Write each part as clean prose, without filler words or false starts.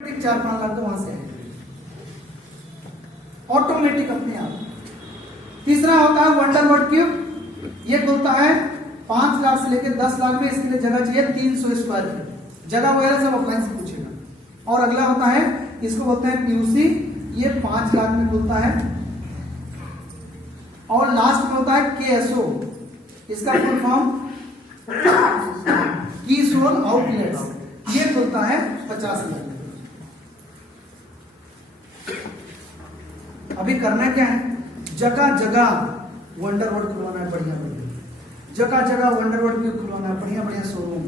4-5 लाख तो वहां से आएंगे ऑटोमेटिक अपने आप। तीसरा होता है वंडरवर्ड क्यूब। ये बोलता है 5 लाख से लेकर 10 लाख में इसके लिए जगह चाहिए 300 स्क्वायर फीट। जगह वगैरह सब ऑफलाइन से पूछेगा। और अगला होता है इसको बोलते हैं पीयूसी, ये 5 लाख में बोलता है। और लास्ट में होता है केएसओ, इसका फुल फॉर्म कीस्टोन आउटलेट्स, ये बोलता है 50 लाख। अभी करना क्या है, जगह जगह वंडरवर्ड खुलवाना है, बढ़िया बढ़िया जगह जगह वंडरवर्ड क्यूब खुलवाना है, बढ़िया बढ़िया शोरूम,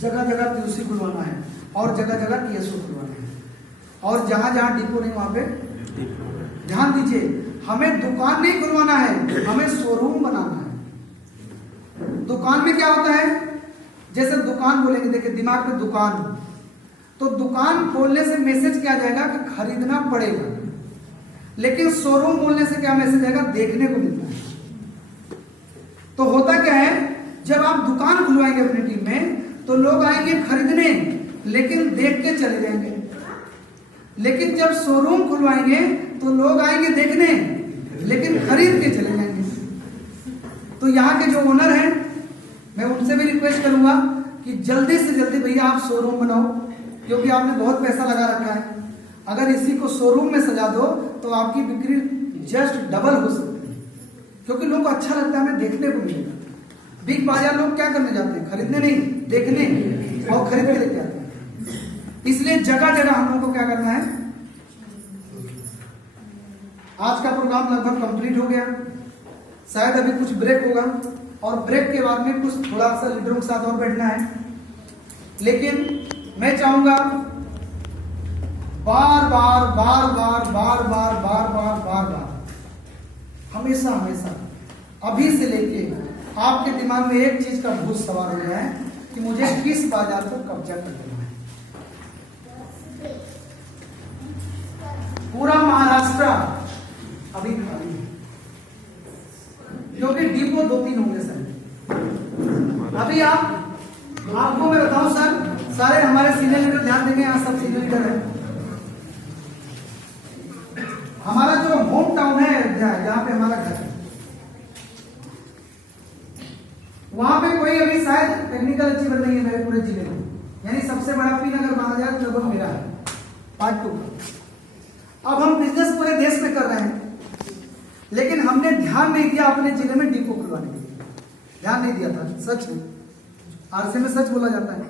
जगह जगह पीयूसी खुलवाना है और जगह जगह टीएसओ खुलवाना है। और जहां जहां डिपो नहीं वहां पे ध्यान दीजिए, हमें दुकान नहीं खुलवाना है, हमें शोरूम बनाना है। दुकान में क्या होता है, जैसे दुकान बोलेंगे, देखिए दिमाग में दुकान, तो दुकान खोलने से मैसेज क्या जाएगा कि खरीदना पड़ेगा। लेकिन शोरूम बोलने से क्या मैसेज आएगा, देखने को मिलता है। तो होता क्या है, जब आप दुकान खुलवाएंगे अपनी टीम में तो लोग आएंगे खरीदने, लेकिन देख के चले जाएंगे। लेकिन जब शोरूम खुलवाएंगे तो लोग आएंगे देखने, लेकिन खरीद के चले जाएंगे। तो यहाँ के जो ओनर हैं, मैं उनसे भी रिक्वेस्ट करूंगा कि जल्दी से जल्दी भैया आप शोरूम बनाओ, क्योंकि आपने बहुत पैसा लगा रखा है। अगर इसी को शोरूम में सजा दो तो आपकी बिक्री जस्ट डबल हो सकती है, क्योंकि लोगों को अच्छा लगता है, हमें देखने को मिलेगा। बिग बाजार लोग क्या करने जाते हैं, खरीदने नहीं, देखने, और खरीद के लेके आते हैं। इसलिए जगह जगह हम लोगों को क्या करना है। आज का प्रोग्राम लगभग कंप्लीट हो गया, शायद अभी कुछ ब्रेक होगा और ब्रेक के बाद में कुछ थोड़ा सा लीडरों के साथ और बैठना है। लेकिन मैं चाहूंगा बार बार बार बार बार बार बार बार बार बार हमेशा हमेशा अभी से लेके आपके दिमाग में एक चीज का भूत सवार हो गया है कि मुझे किस बाजार को कब्जा कर लेना है। पूरा महाराष्ट्र अभी खाली है, क्योंकि डिपो 2-3 होंगे सर। अभी आपको मैं बताऊं सर, सारे हमारे सीनियर लीडर ध्यान देंगे, यहाँ सब सीनियर लीडर है। हमारा जो होम टाउन है जहाँ पे हमारा घर है, वहां पे कोई अभी शायद टेक्निकल अचीवर नहीं है मेरे पूरे जिले में। यानी सबसे बड़ा पिन अगर माना जाए तो लगभग मेरा है, पार्ट 2 का। अब हम बिजनेस पूरे देश में कर रहे हैं, लेकिन हमने ध्यान नहीं दिया अपने जिले में डिपो खुलवाने के लिए, ध्यान नहीं दिया था। सच है, आरसे में सच बोला जाता है।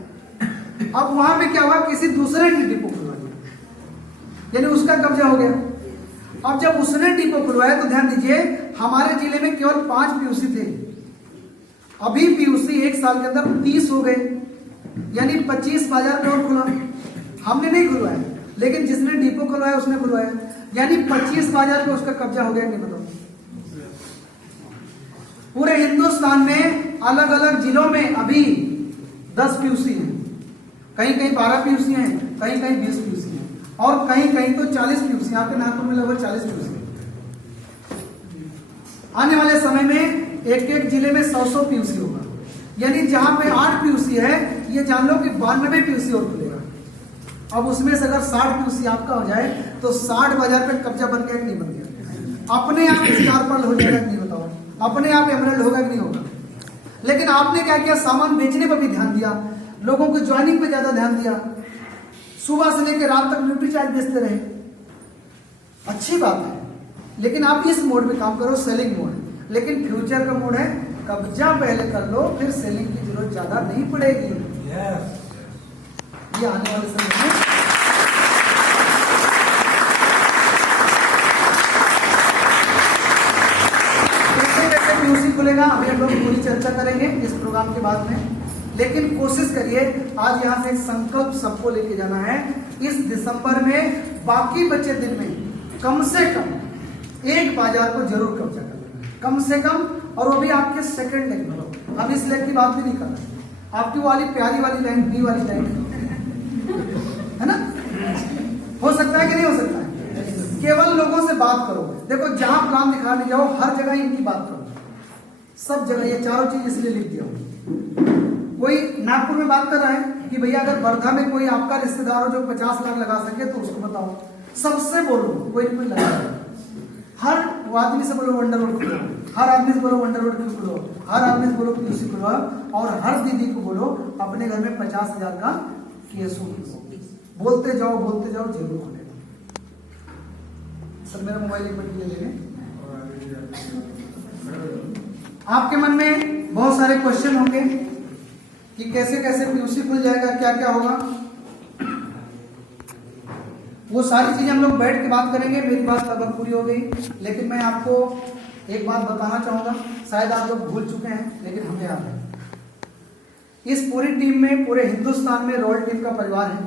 अब वहां पे क्या हुआ, किसी दूसरे ने डिपो खुलवा दिया, यानी उसका कब्जा हो गया। अब जब उसने डिपो खुलवाया तो ध्यान दीजिए, हमारे जिले में केवल 5 पीयूसी थे। अभी पीयूसी 1 साल के अंदर 30 हो गए, यानी 25 बाजार में और खुला। हमने नहीं खुलवाया, लेकिन जिसने डिपो खुलवाया उसने खुलवाया, यानी 25 बाजार पे उसका कब्जा हो गया। नहीं बताओ, पूरे हिंदुस्तान में अलग अलग जिलों में अभी 10 पीयूसी हैं, कहीं कहीं 12 पीयूसी हैं, कहीं कहीं 20 पीयूसी हैं, और कहीं कहीं तो 40 पीयूसी। यहाँ पे नागपुर में लगभग 40 पीयूसी। आने वाले समय में एक एक जिले में 100 पीयूसी होगा, यानी जहां पे 8 पीयूसी है, ये जान लो कि 92 पीयूसी और खुलेगा। अब उसमें से अगर 60 पीयूसी आपका हो जाए तो 60 बाजार पे कब्जा बन गया कि नहीं बन गया? अपने आप स्टार हो जाएगा कि नहीं बताओ, अपने आप एमरल्ड होगा कि नहीं होगा? लेकिन आपने क्या किया, सामान बेचने पर भी ध्यान दिया, लोगों को ज्वाइनिंग पे ज्यादा ध्यान दिया, सुबह से लेकर रात तक न्यूट्री चार्ज बेचते रहे। अच्छी बात है, लेकिन आप इस मोड में काम करो, सेलिंग मोड। लेकिन फ्यूचर का मोड है, कब्जा पहले कर लो, फिर सेलिंग की जरूरत ज्यादा नहीं पड़ेगी। ये आने वाले समय में कैसे पीयूसी खुलेगा, अभी हम लोग पूरी चर्चा करेंगे इस प्रोग्राम के बाद में। लेकिन कोशिश करिए, आज यहाँ से एक संकल्प सबको लेके जाना है, इस दिसंबर में बाकी बचे दिन में कम से कम एक बाजार को जरूर कब्जा कर लेना, कम से कम। और वो भी आपके सेकंड लेग में। अब इस लेग की बात भी नहीं कर रहे, आपकी वाली प्यारी वाली लाइन, बी वाली लाइन है ना, हो सकता है कि नहीं हो सकता है? केवल लोगों से बात करो। देखो, जहां प्लान दिखाने जाओ हर जगह इनकी बात करो, सब जगह। ये चारों चीज इसलिए लिख दिया। कोई नागपुर में बात कर रहा है, कि भैया अगर वर्धा में कोई आपका रिश्तेदार हो जो 50 लाख लगा सके तो उसको बताओ, सबसे बोलो, कोई नहीं लगा। हर आदमी से बोलो वंडरवुड खुलो, हर आदमी से बोलो वंडरवुड खुलो, हर आदमी से बोलो पीयूसी खुलो, और हर दीदी को बोलो अपने घर में 50,000 का केसो खुलो। बोलते जाओ जरूर खुलेगा। सर मेरा मोबाइल एक मिनट ले लेंगे। आपके मन में बहुत सारे क्वेश्चन होंगे कि कैसे कैसे पीयूसी खुल जाएगा, क्या क्या होगा। वो सारी चीजें हम लोग बैठ के बात करेंगे। मेरी बात लगभग पूरी हो गई, लेकिन मैं आपको एक बात बताना चाहूंगा, शायद आप लोग भूल चुके हैं लेकिन हमें याद है। इस पूरी टीम में, पूरे हिंदुस्तान में रॉयल टीम का परिवार है,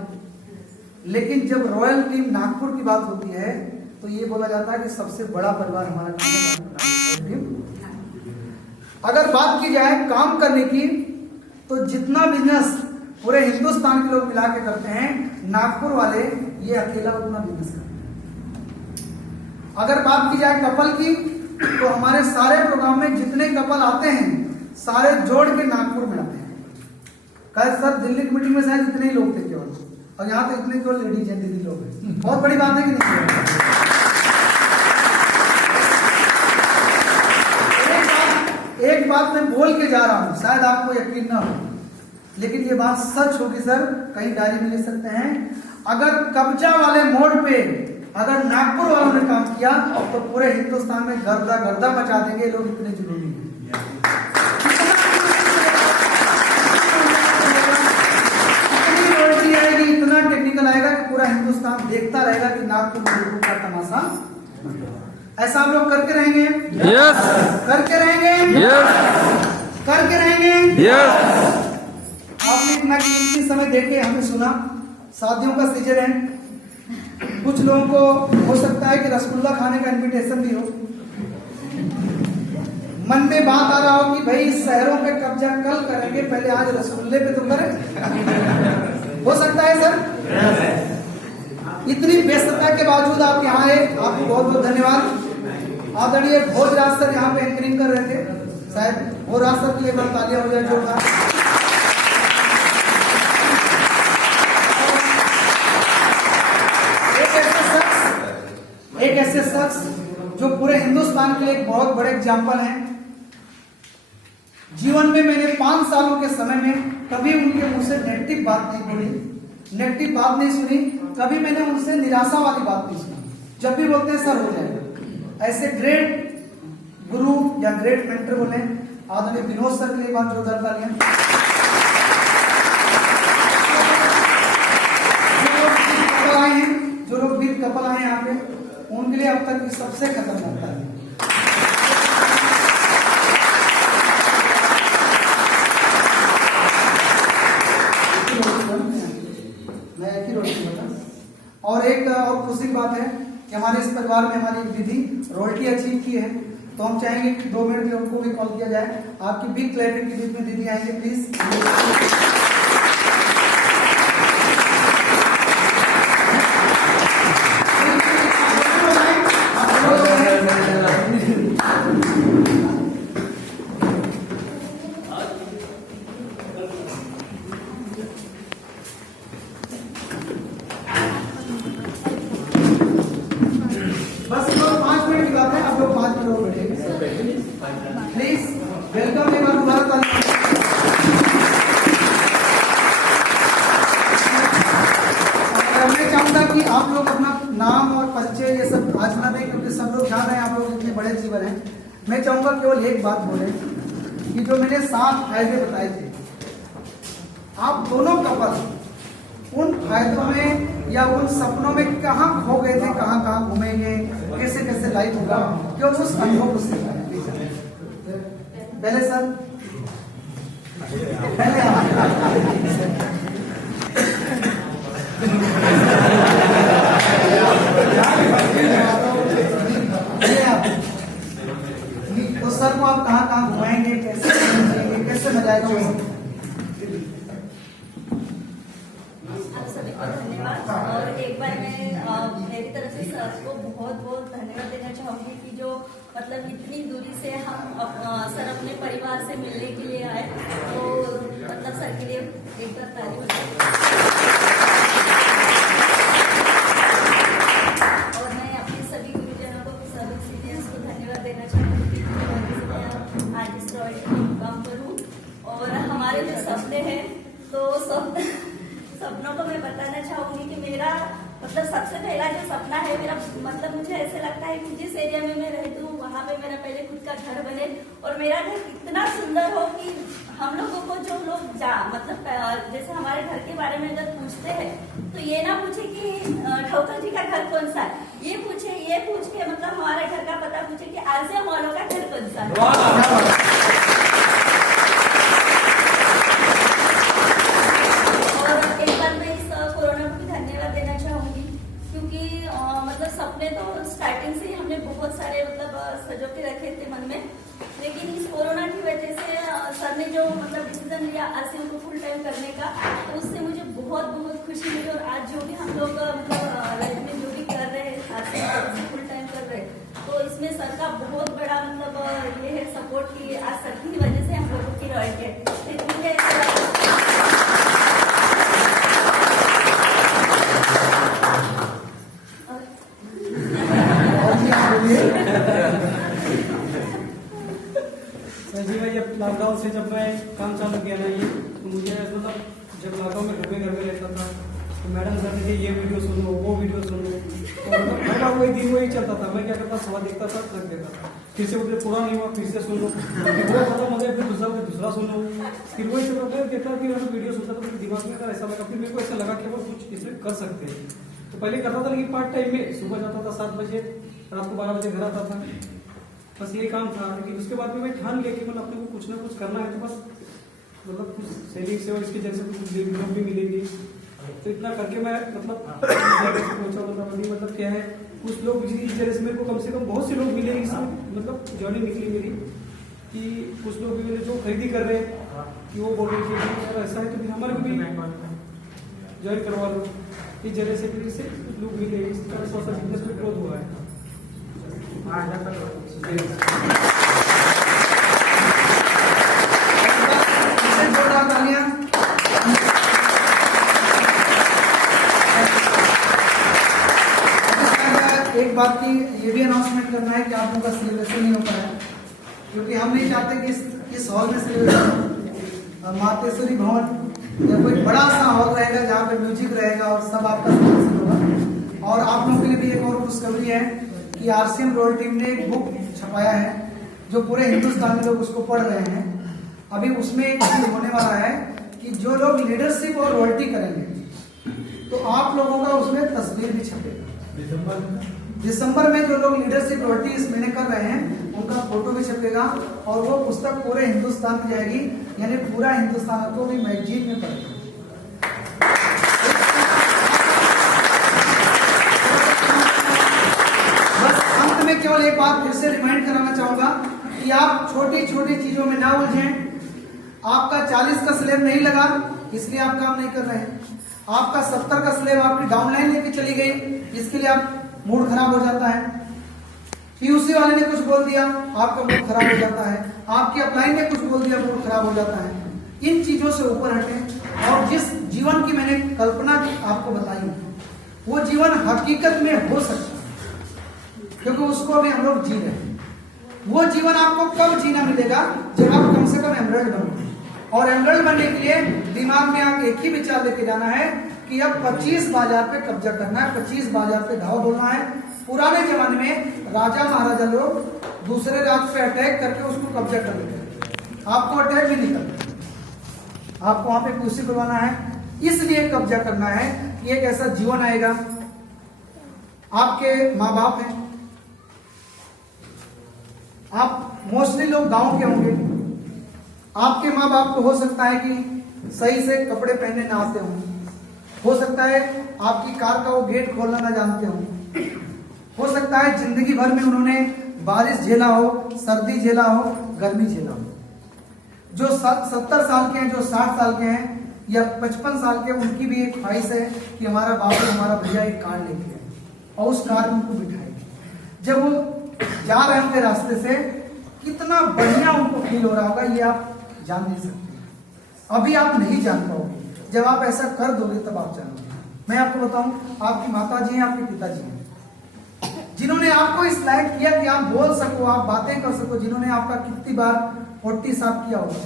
लेकिन जब रॉयल टीम नागपुर की बात होती है तो ये बोला जाता है कि सबसे बड़ा परिवार हमारा टीम। अगर बात की जाए काम करने की, तो जितना बिजनेस पूरे हिंदुस्तान के लोग मिला के करते हैं, नागपुर वाले ये अकेला उतना बिजनेस करते हैं। अगर बात की जाए कपल की, तो हमारे सारे प्रोग्राम में जितने कपल आते हैं सारे जोड़ के नागपुर में आते हैं। कल सर दिल्ली की मीटिंग में शायद इतने ही लोग थे केवल, और यहाँ तो इतने केवल लेडीज हैं, दीदी लोग हैं। बहुत बड़ी बात है कि नहीं? एक बात मैं बोल के जा रहा हूं, शायद आपको यकीन ना हो, लेकिन ये बात सच होगी सर, कहीं डायरी में ले सकते हैं। अगर कब्जा वाले मोड़ पे अगर नागपुर वालों ने काम किया तो पूरे हिंदुस्तान में गर्दा मचा देंगे लोग, इतने जुनूनी हैं। इतनी रॉयल्टी आएगी, इतना टेक्निकल आएगा कि पूरा हिंदुस्तान देखता रहेगा कि नागपुर में का तमाशा। ऐसा हम लोग करके रहेंगे? यस। करके रहेंगे? यस। करके रहेंगे? यस। आपने इतना कीमती समय देके हमें सुना, शादियों का सीजन है, कुछ लोगों को हो सकता है कि रसगुल्ला खाने का इनविटेशन भी हो, मन में बात आ रहा हो कि भाई शहरों पे कब्जा कल करेंगे, पहले आज रसगुल्ले पे तो करें। हो सकता है सर? इतनी व्यस्तता के बावजूद आप यहाँ आए, आपको बहुत बहुत धन्यवाद। आदरणीय भोजराज सर यहाँ पे एंकरिंग कर रहे थे, शायद भोजराज सर के लिए एक बार तालियां हो जाए जोरदार। एक ऐसे शख्स जो पूरे हिंदुस्तान के लिए एक बहुत बड़े एग्जाम्पल हैं। जीवन में मैंने 5 सालों के समय में कभी उनके मुंह से नेगेटिव बात नहीं बोली, नेगेटिव बात नहीं सुनी, कभी मैंने उनसे निराशा वाली बात नहीं सुनी। जब भी बोलते हैं सर हो जाएगा। ऐसे ग्रेट गुरु या ग्रेट मेंटर बोले आदरणीय विनोद सर के लिए बात जोरदार तालियां। जो लोग बीत कपल आए यहाँ पे, उनके लिए अब तक की सबसे खतरनाक था। मैं एक ही रोटी बता। और एक और खुशी की बात है कि हमारे इस परिवार में हमारी एक दीदी रॉयल्टी अचीव की है, तो हम चाहेंगे कि 2 मिनट में उनको भी कॉल किया जाए। आपकी बिग क्लैपिंग के बीच में दीदी आएंगे प्लीज। मैं चाहूंगा केवल एक बात बोले कि जो मैंने 7 फायदे बताए थे, आप दोनों कपल उन फायदों में या उन सपनों में कहां खो गए थे, कहां कहां घूमेंगे, कैसे कैसे लाइफ होगा, क्यों उस अनुभव को सीखा। पहले सर, तो सर को आप कहां कहां घुमाएंगे, कैसे कैसे मजा आएगा वो सब? आप सभी को धन्यवाद। और एक बार मैं मेरी तरफ से सर को बहुत बहुत धन्यवाद देना चाहूंगी कि जो मतलब इतनी दूरी से हम सर अपने परिवार से मिलने के लिए आए, तो मतलब प्रताप सर के लिए एक बार ताली बजाइए। और मैं अपने सभी गुरुजनों को, सभी सीनियर्स को धन्यवाद देना चाहूँगी कि आर्टिस्ट रॉयल्टी में काम करूँ। और हमारे जो सपने हैं तो सपनों को मैं बताना चाहूँगी कि मेरा मतलब सबसे पहला जो सपना है मेरा, मतलब मुझे ऐसे लगता है कि जिस एरिया में मैं रहती हूँ वहाँ पे मेरा पहले खुद का घर बने और मेरा घर इतना सुंदर हो कि हम लोगों को जो लोग मतलब जैसे हमारे घर के बारे में अगर पूछते हैं तो ये ना पूछे कि ठोकर जी का घर कौन सा है, ये पूछ के मतलब हमारे घर का पता पूछे कि आसिया मॉलों का घर कौन सा है। मतलब सपने तो स्टार्टिंग से ही हमने बहुत सारे मतलब सजो के रखे थे मन में, लेकिन इस कोरोना की वजह से सर ने जो मतलब डिसीजन लिया आरसीएम को फुल टाइम करने का, तो उससे मुझे बहुत बहुत खुशी मिली। और आज जो भी हम लोग मतलब लाइफ में जो भी कर रहे हैं आरसीएम को फुल टाइम कर रहे हैं, तो इसमें सर का बहुत बड़ा मतलब ये है सपोर्ट की आज सर की वजह से हम लोगों की रॉयल्टी है। मुझे जी भाई, जब लॉकडाउन से जब मैं काम चालू किया ना ये, तो मुझे मतलब जब लॉकडाउन में घर में रहता था तो मैडम सर ने ये वीडियो सुनो वो वीडियो सुनो, तो मतलब मेरा वही दिन वही चलता था। मैं क्या करता, सवाल देखता था, रख देता था, फिर से मुझे पूरा नहीं हुआ फिर से सुनो, फिर वो खत्म हो गया फिर दूसरा सुनो, फिर वही सब देखता कि मैं वीडियो सुनता था, फिर दिमाग में ऐसा लगा, फिर मेरे को ऐसा लगा कि वो कुछ इसमें कर सकते हैं। तो पहले करता था लेकिन पार्ट टाइम में, सुबह जाता था 7 बजे, रात को 12 बजे घर आता था, बस ये काम था। लेकिन उसके बाद में मैं ठान लिया कि मतलब अपने को कुछ ना कुछ करना है, तो बस मतलब कुछ सेलिंग से और इसकी जैसे कुछ इनकम भी मिलेगी, तो इतना करके मैं मतलब पहुंचा। मतलब क्या है, कुछ लोग इस तरह से मेरे को कम से कम बहुत से लोग मिले इसमें, मतलब जर्नी निकली मेरी कि कुछ लोग भी मेरे जो खरीदी कर रहे हैं कि वो बोल रहे थे कि ऐसा है तो हमारे को भी ज्वाइन करवा लो। इस जगह से फिर से कुछ लोग मिले, इस तरह से सोशल बिजनेस में ग्रोथ हुआ है। एक बात की ये भी अनाउंसमेंट करना है कि आप लोगों का सेलिब्रेशन नहीं हो पाया है, क्योंकि हम नहीं चाहते कि इस हॉल में सेलिब्रेशन मातेश्वरी भवन या कोई बड़ा सा हॉल रहेगा जहाँ पे म्यूजिक रहेगा और सब आपका सेलिब्रेशन होगा। और आप लोगों के लिए भी एक और खुशखबरी है कि आरसीएम रॉयल टीम ने एक बुक छपाया है जो पूरे हिंदुस्तान में लोग उसको पढ़ रहे हैं। अभी उसमें एक चीज होने वाला है कि जो लोग लीडरशिप और रॉयल्टी करेंगे तो आप लोगों का उसमें तस्वीर भी छपेगा। दिसंबर में जो लोग लीडरशिप रॉयल्टी इस महीने कर रहे हैं उनका फोटो भी छपेगा और वो पुस्तक पूरे हिंदुस्तान में जाएगी, यानी पूरा हिंदुस्तान को भी मैगजीन में पढ़ेगा। मैं केवल एक बात फिर से रिमाइंड कराना चाहूंगा कि आप छोटी छोटी चीजों में ना उलझें। आपका 40 का स्लैब नहीं लगा इसलिए आप काम नहीं कर रहे हैं, आपका 70 का स्लैब आपकी डाउनलाइन लेके चली गई इसके लिए आप मूड खराब हो जाता है, पीयूसी वाले ने कुछ बोल दिया आपका मूड खराब हो जाता है, आपकी अपलाइन ने कुछ बोल दिया मूड खराब हो जाता है। इन चीजों से ऊपर हटें और जिस जीवन की मैंने कल्पना आपको बताई वो जीवन हकीकत में हो सकता है, क्योंकि उसको अभी हम लोग जी रहे हैं। वो जीवन आपको कब जीना मिलेगा जब आप कम से कम एमरल्ड बनो। और एमरल्ड बनने के लिए दिमाग में आप एक ही विचार लेके जाना है कि अब 25 बाजार पे कब्जा करना है, 25 बाजार पे धाव बोलना है। पुराने जमाने में राजा महाराजा लोग दूसरे राज्य पे अटैक करके उसको कब्जा कर लेते हैं, आपको अटैक भी नहीं करना, आपको वहां पे कुर्सी करवाना है, इसलिए कब्जा करना है कि एक ऐसा जीवन आएगा। आपके माँ बाप हैं, आप मोस्टली लोग गांव के होंगे, आपके माँ बाप को हो सकता है कि सही से कपड़े पहनने ना आते हो सकता है आपकी कार का वो गेट खोलना ना जानते हो सकता है जिंदगी भर में उन्होंने बारिश झेला हो, सर्दी झेला हो, गर्मी झेला हो। जो 70 साल के हैं, जो 60 साल के हैं या 55 साल के, उनकी भी एक ख्वाहिश है कि हमारा बाबू हमारा भैया एक कार लेके आए और उस कार में उनको बिठाएंगे। जब वो जा रहे होंगे रास्ते से कितना बढ़िया उनको फील हो रहा होगा ये आप जान नहीं सकते। अभी आप नहीं जान पाओगे, जब आप ऐसा कर दोगे तब आप जानोगे। मैं आपको बताऊं, आपकी माता जी हैं, आपके पिताजी हैं, जिन्होंने आपको इस लायक किया कि आप बोल सको, आप बातें कर सको, जिन्होंने आपका कितनी बार पोटी साफ किया होगा।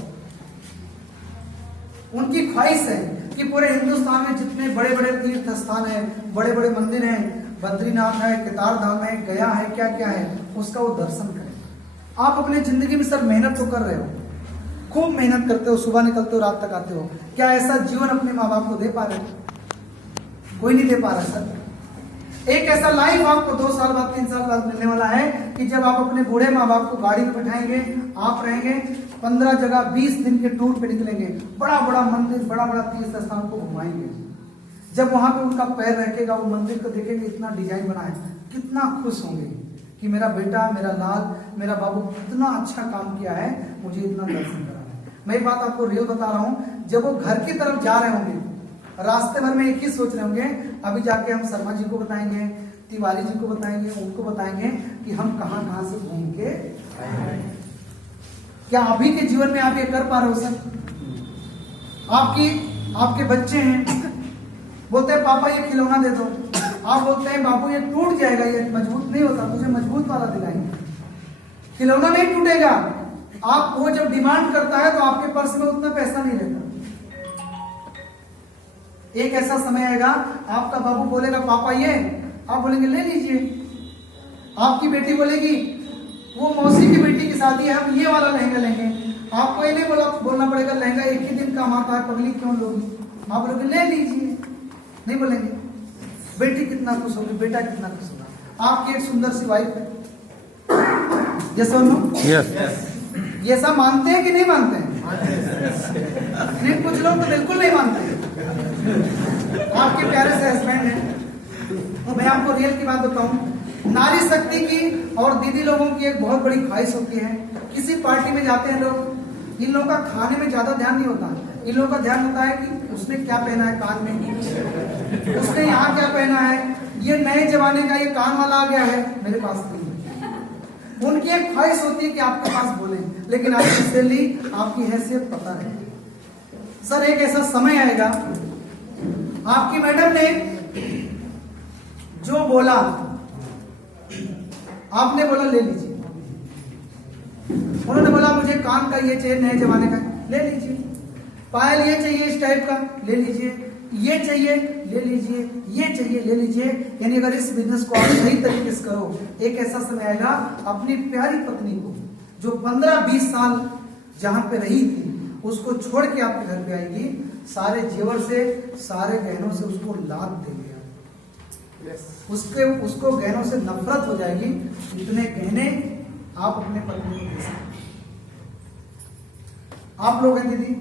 उनकी ख्वाहिश है कि पूरे हिंदुस्तान में जितने बड़े बड़े तीर्थ स्थान है, बड़े बड़े मंदिर हैं, बद्रीनाथ है, केदारधाम है, गया है, क्या क्या है, उसका वो दर्शन करें। आप अपनी जिंदगी में सर मेहनत तो कर रहे हो, खूब मेहनत करते हो, सुबह निकलते हो, रात तक आते हो, क्या ऐसा जीवन अपने माँ बाप को दे पा रहे हो? कोई नहीं दे पा रहा सर। एक ऐसा लाइफ आपको 2 साल बाद 3 साल बाद मिलने वाला है कि जब आप अपने बूढ़े माँ बाप को गाड़ी में बैठाएंगे, आप रहेंगे 15 जगह 20 दिन के टूर पे निकलेंगे, बड़ा बड़ा मंदिर, बड़ा बड़ा तीर्थ स्थान को घुमाएंगे। जब वहां पे उनका पैर रखेगा, वो मंदिर को देखेंगे, इतना डिजाइन बना है, कितना खुश होंगे कि मेरा बेटा, मेरा लाल, मेरा बाबू कितना अच्छा काम किया है, मुझे इतना दर्शन करा है। मैं ये बात आपको रियल बता रहा हूँ। जब वो घर की तरफ जा रहे होंगे, रास्ते भर में एक ही सोच रहे होंगे, अभी जाके हम शर्मा जी को बताएंगे, तिवारी जी को बताएंगे, उनको बताएंगे कि हम कहां कहां से घूम के आए। क्या अभी के जीवन में आप ये कर पा रहे हो सर? आपके बच्चे हैं, बोलते हैं पापा ये खिलौना दे दो, आप बोलते हैं बाबू ये टूट जाएगा, ये मजबूत नहीं होता, मुझे मजबूत वाला दिलाएंगे। खिलौना नहीं टूटेगा। आप वो जब डिमांड करता है तो आपके पर्स में उतना पैसा नहीं रहता। एक ऐसा समय आएगा, आपका बाबू बोलेगा पापा ये, आप बोलेंगे ले लीजिए। आपकी बेटी बोलेगी वो मौसी की बेटी की शादी है, हम ये वाला लहंगा लेंगे। आपको ये नहीं बोलना पड़ेगा लहंगा एक ही दिन काम आता है, पगली क्यों लोगी, आप बोलोगे ले लीजिए, नहीं बोलेंगे। बेटी कितना खुश होगी, बेटा कितना खुश होगा। आपकी एक सुंदर सी वाइफ है, यस और नो? यस। ये सब मानते हैं कि नहीं मानते हैं? नहीं, कुछ लोग तो बिल्कुल नहीं मानते। आपके प्यारे से हस्बैंड है। तो मैं आपको रियल की बात बताऊं, नारी शक्ति की और दीदी लोगों की एक बहुत बड़ी ख्वाहिश होती है। किसी पार्टी में जाते हैं लोग, इन लोगों का खाने में ज्यादा ध्यान नहीं होता, इन लोगों का ध्यान होता है कि उसने क्या पहना है कान में, उसने यहाँ क्या पहना है, ये नए जमाने का ये कान वाला आ गया है, मेरे पास नहीं। उनकी एक ख्वाहिश होती है कि आपके पास बोले, लेकिन आपकी सैलरी, आपकी हैसियत पता है। सर एक ऐसा समय आएगा, आपकी मैडम ने जो बोला, आपने बोला ले लीजिए। उन्होंने बोला मुझे कान का ये चाहिए, नए जमाने का, ले लीजिए। पायल ये चाहिए इस टाइप का, ले लीजिए। ये चाहिए, ले लीजिए। ये चाहिए, ले लीजिए। यानी अगर इस बिजनेस को आप सही तरीके से करो, एक ऐसा समय आएगा अपनी प्यारी पत्नी को जो 15-20 साल जहां पे रही थी, उसको छोड़ के आपके घर पे आएगी, सारे जेवर से, सारे गहनों से उसको लाद देंगे। उसको गहनों से नफरत हो जाएगी। इतने गहने आप अपने पत्नी को दे सकते। आप लोग हैं दीदी,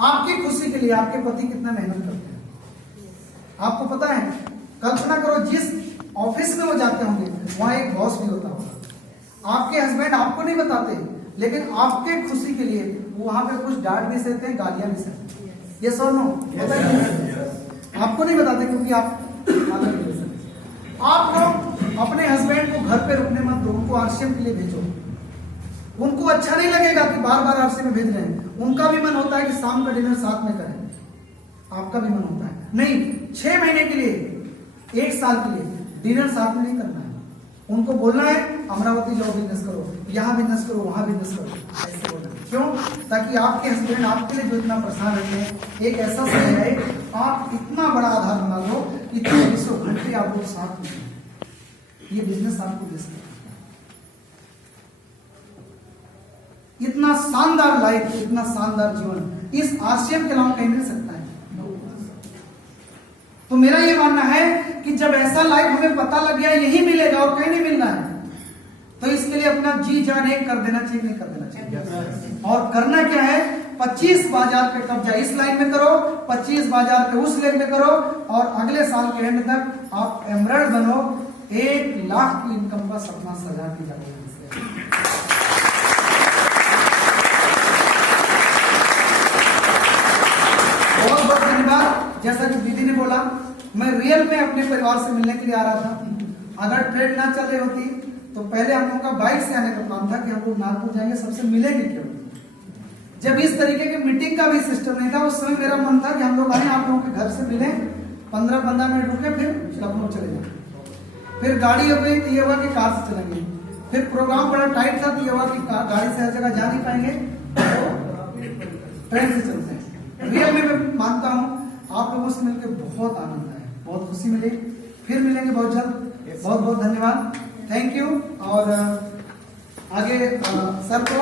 आपकी खुशी के लिए आपके पति कितना मेहनत करते हैं आपको पता है? कल्पना करो जिस ऑफिस में वो जाते होंगे वहां एक बॉस भी होता होगा। आपके हस्बैंड आपको नहीं बताते, लेकिन आपके खुशी के लिए वहां पे कुछ डांट भी सहते हैं, गालियां भी सहते हैं। ये सर नो आपको नहीं बताते क्योंकि आप लोग अपने हस्बैंड को घर पे रुकने मत दो, उनको आरसीएम के लिए भेजो। उनको अच्छा नहीं लगेगा कि बार बार आरसीएम में भेज रहे हैं। उनका भी मन होता है कि शाम का डिनर साथ में करें, आपका भी मन होता है। नहीं, 6 महीने के लिए, 1 साल के लिए डिनर साथ में नहीं करना है। उनको बोलना है अमरावती जाओ बिजनेस करो, यहाँ बिजनेस करो, वहां बिजनेस करो, ऐसे बोलना। क्यों? ताकि आपके हस्बैंड आपके लिए जो इतना परेशान रहते हैं, एक ऐसा समय है आप इतना बड़ा आधार बना लो कि 24 घंटे आप लोग साथ में, ये बिजनेस आपको दे सकता है। इतना शानदार लाइफ, इतना शानदार जीवन इस आरसीएम के अलावा कहीं मिल सकता है? तो मेरा ये मानना है कि जब ऐसा लाइफ हमें पता लग गया यही मिलेगा और कहीं नहीं मिलना है, तो इसके लिए अपना जी जान एक कर देना चाहिए, नहीं कर देना चाहिए। और करना क्या है? 25 बाजार पे कब्जा इस लाइन में करो, 25 बाजार पे उस लेन में करो, और अगले साल के एंड तक आप एमरल्ड बनो। 1 लाख की इनकम का सपना सजा के जाओगे। बहुत बहुत धन्यवाद। जैसा कि दीदी ने बोला, मैं रियल में अपने परिवार से मिलने के लिए आ रहा था। अगर ट्रेन ना चल रही होती तो पहले हम लोगों का बाइक से आने का प्लान था कि हम लोग नागपुर जाएंगे, सबसे मिलेंगे क्यों। जब इस तरीके की मीटिंग का भी सिस्टम नहीं था, उस समय मेरा मन था कि हम लोग आए, आप लोगों के घर से मिले, 15-15 मिनट रुके, फिर लखनऊ चले जाए। फिर गाड़ी हो गई तो ये हुआ कि कार से चलेंगे। फिर प्रोग्राम बड़ा टाइट था तो ये हुआ कि गाड़ी से हर जगह जा नहीं पाएंगे, तो ट्रेन से चलते हैं। रियल में मैं मानता हूँ आप लोगों से मिलकर बहुत आनंद आया, बहुत खुशी मिली। फिर मिलेंगे बहुत जल्द। बहुत बहुत धन्यवाद, थैंक यू। और आगे सर को